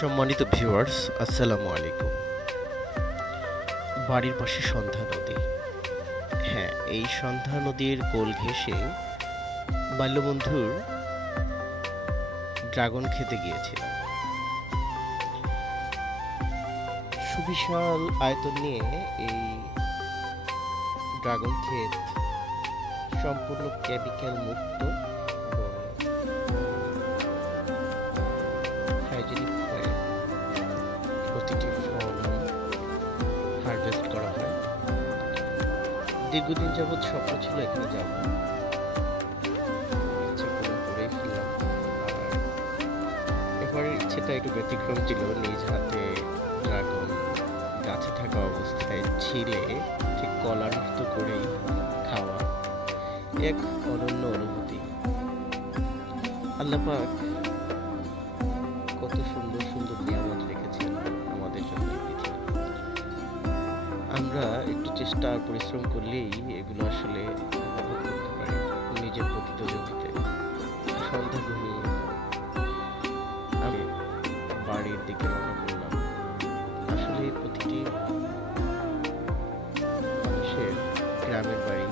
সম্মানিত ভিউয়ার্স, আসসালামু আলাইকুম। বাড়ির পাশে সন্ধ্যা নদী। হ্যাঁ, এই সন্ধ্যা নদীর কোল ঘেঁষে বাল্যবন্ধুর ড্রাগন খেতে গিয়েছিলাম। সুবিশাল আয়তন নিয়ে এই ড্রাগন ক্ষেত সম্পূর্ণ কেমিক্যাল মুক্ত এবং হাইজেনিক হয়ে প্রতিটি ফল হারভেস্ট করা হয়। দীর্ঘদিন যাবৎ স্বপ্ন ছিল এখানে যাব, ইচ্ছে পূরণ করেই ফেললাম। আর এবারের ইচ্ছেটা একটু ব্যতিক্রম ছিল, নিজ হাতে ড্রাগন গাছে থাকা অবস্থায় ছিলে ঠিক কলার মতো করেই খাওয়া এক অনন্য অনুভূতি। আল্লাহ পাক কত সুন্দর সুন্দর নিয়ামত রেখেছেন আমাদের জন্য এই পৃথিবীতে। আমরা একটু চেষ্টা আর পরিশ্রম করলেই এগুলো আসলে উপভোগ করতে পারি নিজের প্রতিযোগিতায়। সন্ধ্যা ঘনিয়ে আমি বাড়ির দিকে রওনা করলাম। আসলে প্রতিটি মানুষের গ্রামের বাড়ি